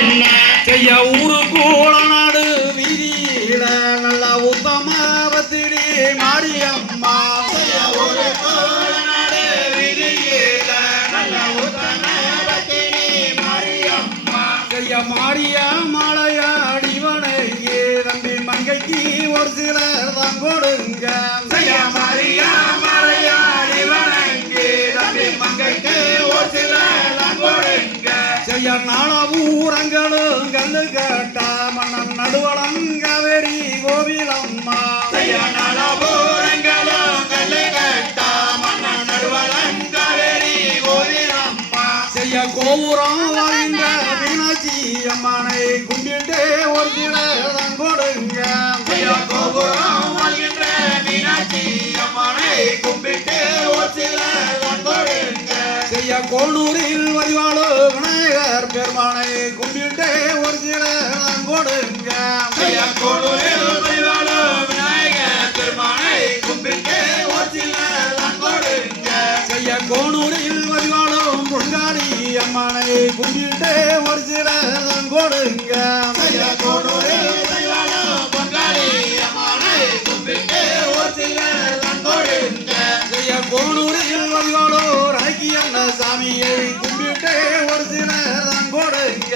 என்ன செய்ய ஊரு ஒரு கோலநாடு வீதியில நல்ல உத்தம பத்தினி மாரியம்மா. மாரியா மாலையாடி வணங்கி தம்பி மங்கைக்கு ஒரு சிலர் தான் கொடுங்க. செய்ய நாள ஊரங்களும் கல்லு கட்டா மன்னன் நடுவளம் காவேரி கோவிலம்மா. செய்ய நலபூரங்களும் கல்லு கட்டா மன்னன் நடுவலன் காவேரி கோவிலம்மா. செய்ய கோபுரம் வாழ்ந்த மீனாட்சி அம்மனை கும்பிட்டு ஒரு கோளூரில் வரிவாளு விநாயகர் பெருமானை கும்பிட்டு ஒரு தான் கொடுங்க. கோடூரில் வழிபாடும் விநாயகர் பெருமானை கும்பிட்டு ஒரு சில கொடுங்க. பொங்காளி அம்மனை கும்பிட்டு ஒரு தான் கொடுங்க. சாமியை கும்பிட்டே ஒரு சிலர் தான் கொடுங்க